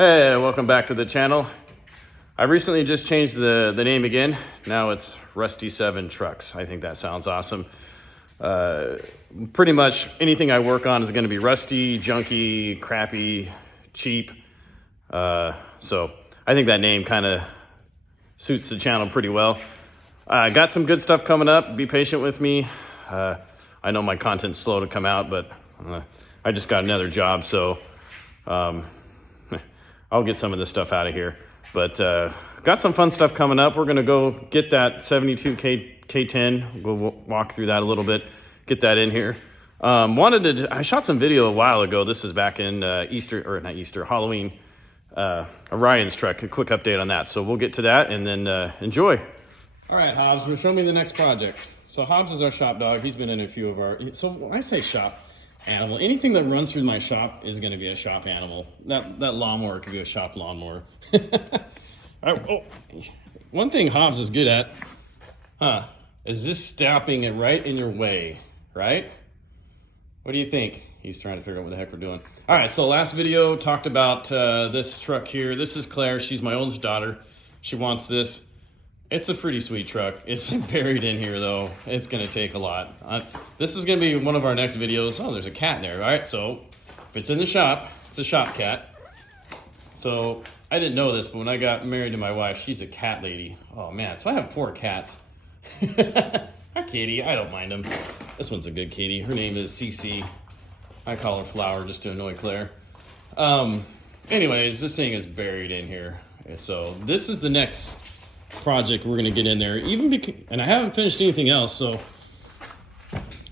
Hey, welcome back to the channel. I recently just changed the name again. Now it's Rusty 7 Trucks. I think that sounds awesome. Pretty much anything I work on is going to be rusty, junky, crappy, cheap. So I think that name kind of suits the channel pretty well. Got some good stuff coming up. Be patient with me. I know my content's slow to come out, but I just got another job, so I'll get some of this stuff out of here. But got some fun stuff coming up. We're going to go get that 72 K10. We'll walk through that a little bit, get that in here. I shot some video a while ago. This is back in Halloween. Orion's truck, a quick update on that. So we'll get to that and then enjoy. All right, Hobbs, well, show me the next project. So Hobbs is our shop dog. He's been in a few of our, so when I say shop animal, anything that runs through my shop is going to be a shop animal. That lawnmower could be a shop lawnmower. One thing Hobbs is good at, is just stopping it right in your way, right? What do you think? He's trying to figure out what the heck we're doing. All right, so last video talked about this truck here. This is Claire. She's my oldest daughter. She wants this. It's a pretty sweet truck. It's buried in here, though. It's going to take a lot. This is going to be one of our next videos. Oh, there's a cat there. All right, so if it's in the shop, it's a shop cat. So I didn't know this, but when I got married to my wife, she's a cat lady. Oh, man, so I have 4 cats. Hi, Katie. I don't mind them. This one's a good kitty. Her name is Cece. I call her Flower just to annoy Claire. Anyways, this thing is buried in here. So this is the next project we're gonna get in there. And I haven't finished anything else, so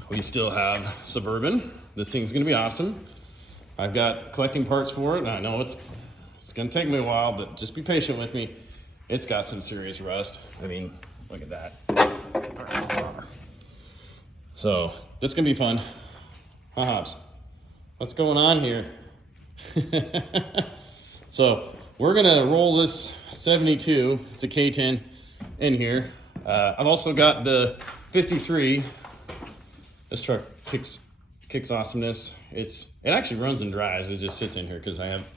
we still have Suburban. This thing's gonna be awesome. I've got collecting parts for it. I know it's gonna take me a while, but just be patient with me. It's got some serious rust. I mean, look at that. So this is gonna be fun. Hobbs, what's going on here? So we're gonna roll this 72, it's a K10 in here. I've also got the 53. This truck kicks awesomeness. It actually runs and drives. It just sits in here because I have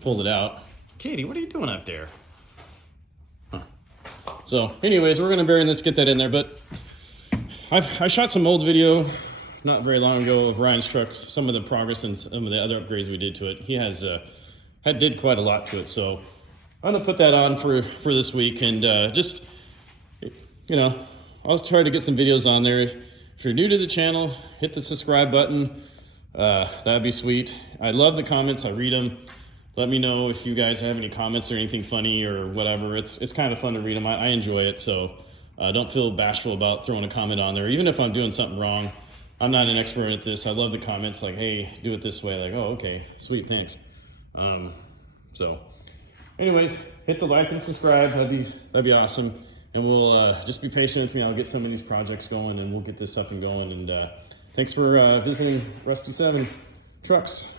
pulled it out. Katie, what are you doing up there? Huh. So anyways, we're gonna bury this, get that in there, but I shot some old video not very long ago of Ryan's truck, some of the progress and some of the other upgrades we did to it. He did quite a lot to it, so I'm gonna put that on for this week, and just, you know, I'll try to get some videos on there. If you're new to the channel, hit the subscribe button. That'd be sweet. I love the comments. I read them. Let me know if you guys have any comments or anything funny or whatever. It's kind of fun to read them. I enjoy it, so don't feel bashful about throwing a comment on there, even if I'm doing something wrong. I'm not an expert at this. I love the comments like, hey, do it this way. Like, oh, okay, sweet, thanks. So anyways, hit the like and subscribe. That'd be awesome. And we'll just be patient with me. I'll get some of these projects going and we'll get this up and going. And thanks for visiting Rusty 7 Trucks.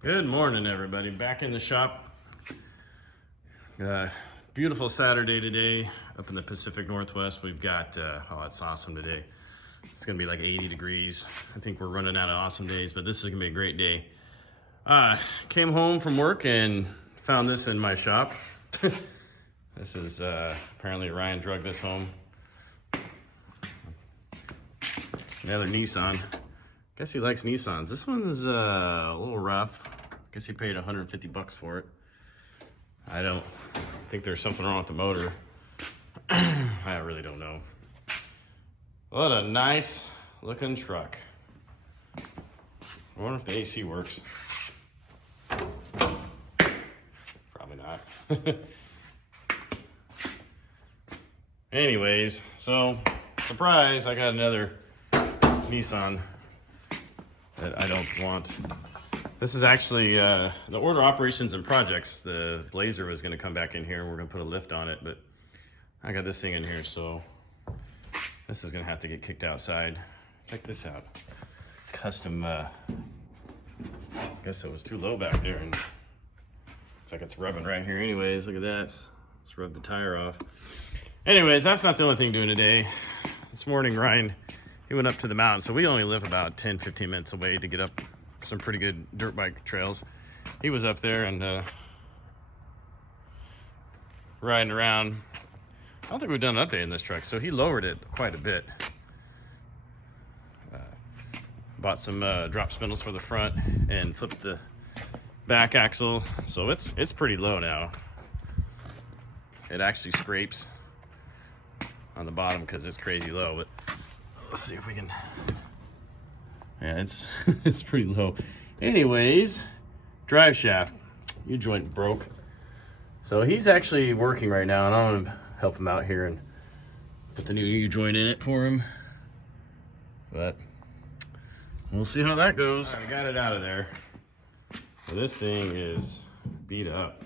Good morning, everybody. Back in the shop. Beautiful Saturday today up in the Pacific Northwest. We've got, oh, it's awesome today. It's gonna be like 80 degrees. I think we're running out of awesome days, but this is gonna be a great day. Came home from work and found this in my shop. This is, apparently Ryan drug this home. Another Nissan. Guess he likes Nissans. This one's a little rough. Guess he paid 150 bucks for it. I don't think there's something wrong with the motor. I really don't know. What a nice looking truck. I wonder if the AC works. Probably not. Anyways, so surprise, I got another Nissan that I don't want. This is actually the order operations and projects. The Blazer was going to come back in here and we're going to put a lift on it, but I got this thing in here, so this is going to have to get kicked outside. Check this out. Custom, I guess it was too low back there, and it's like it's rubbing right here anyways. Look at that. Let's rub the tire off. Anyways, that's not the only thing doing today. This morning, Ryan he went up to the mountain. So we only live about 10, 15 minutes away to get up some pretty good dirt bike trails. He was up there and riding around. I don't think we've done an update in this truck, so he lowered it quite a bit. Bought some drop spindles for the front and flipped the back axle, so it's pretty low now. It actually scrapes on the bottom because it's crazy low, but let's see if we can. Yeah, it's it's pretty low. Anyways, drive shaft, U-joint broke. So he's actually working right now, and I'm gonna help him out here and put the new U-joint in it for him. But we'll see how that goes. I got it out of there. Well, this thing is beat up.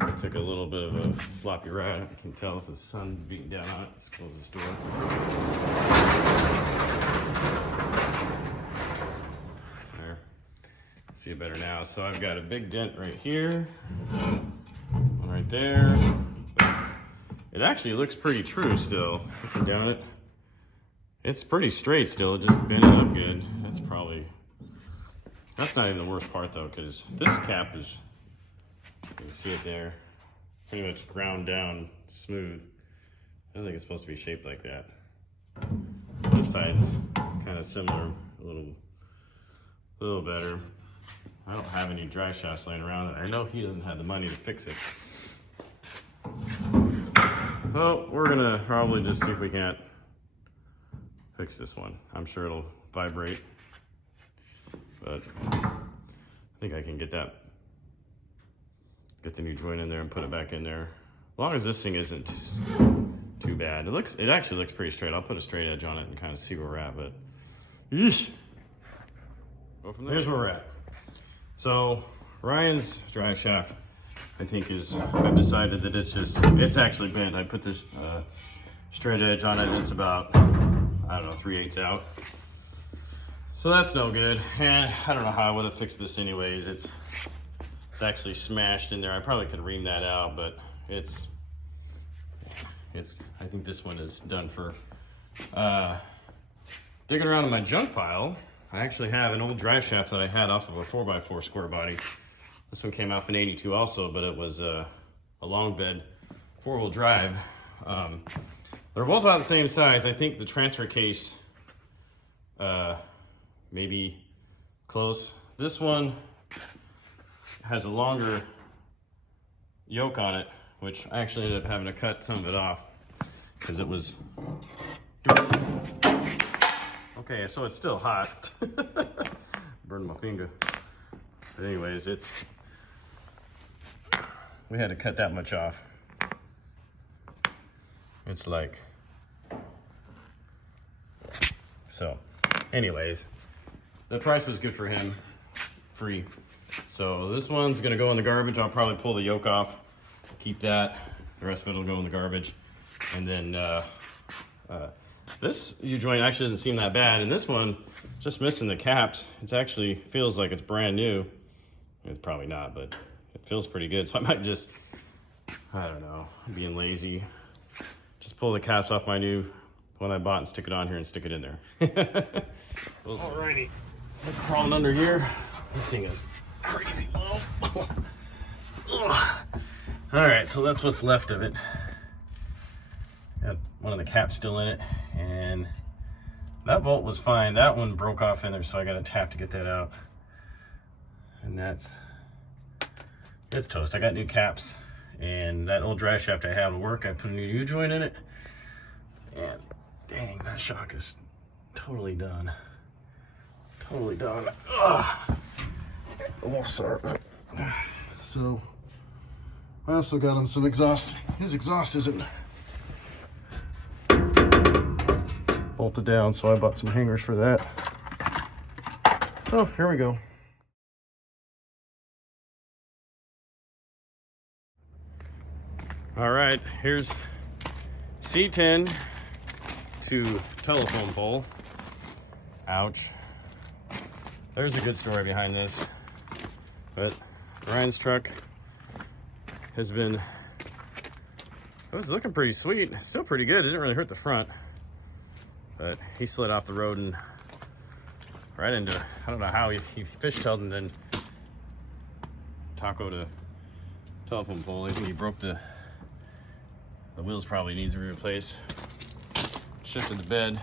I took a little bit of a floppy ride. I can tell if the sun beating down on it. Let's close this door. There. See it better now. So I've got a big dent right here. One right there. It actually looks pretty true still. Looking down it. It's pretty straight still. It just bent it up good. That's not even the worst part though, because this cap is, you can see it there, pretty much ground down smooth. I don't think it's supposed to be shaped like that. This side's kind of similar, a little better. I don't have any dry shafts laying around. I know he doesn't have the money to fix it. So we're gonna probably just see if we can't fix this one. I'm sure it'll vibrate, but I think I can get the new joint in there and put it back in there. As long as this thing isn't too bad. It actually looks pretty straight. I'll put a straight edge on it and kind of see where we're at, but yeesh. Go from there. Here's where we're at. So Ryan's drive shaft, I think I've decided that it's actually bent. I put this straight edge on it. It's about, I don't know, 3/8 out. So that's no good. And I don't know how I would have fixed this anyways. It's actually smashed in there. I probably could ream that out, but I think this one is done for. Digging around in my junk pile, I actually have an old drive shaft that I had off of a 4x4 square body. This one came off in '82 also, but it was a long bed 4-wheel drive. They're both about the same size. I think the transfer case maybe close. This one has a longer yoke on it, which I actually ended up having to cut some of it off because it was. Okay, so it's still hot. Burned my finger. But anyways, we had to cut that much off. It's like, so anyways, the price was good for him, free. So this one's gonna go in the garbage. I'll probably pull the yoke off, keep that. The rest of it will go in the garbage. And then this U-joint actually doesn't seem that bad. And this one, just missing the caps. It actually feels like it's brand new. It's probably not, but it feels pretty good. So I might just, I don't know, being lazy, just pull the caps off my new one I bought and stick it on here and stick it in there. Alrighty, I'm crawling under here. This thing is crazy low. Alright, so that's what's left of it. Got one of the caps still in it, and that bolt was fine. That one broke off in there, so I got a tap to get that out. And it's toast. I got new caps, and that old drive shaft I had will work. I put a new U-joint in it, and dang, that shock is totally done. Totally done. Ugh. Almost sorry. So I also got him some exhaust. His exhaust isn't bolted down, so I bought some hangers for that. Oh, here we go. All right, here's C10 to telephone pole. Ouch. There's a good story behind this. But Ryan's truck has been, it was looking pretty sweet. Still pretty good. It didn't really hurt the front. But he slid off the road and right into, I don't know how he fishtailed and then tacoed a telephone pole. I think he broke the wheels, probably needs to be replaced. Shifted the bed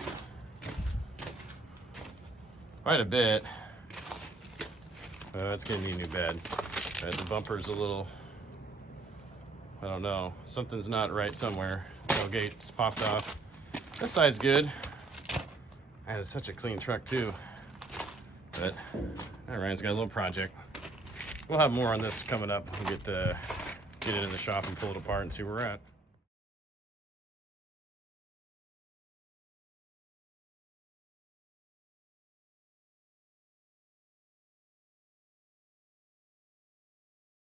quite a bit. That's gonna be a new bed. The bumper's a little, I don't know, something's not right somewhere. Tailgate's popped off. This side's good. Man, it's such a clean truck too. But all right, Ryan's got a little project. We'll have more on this coming up. We'll get it in the shop and pull it apart and see where we're at.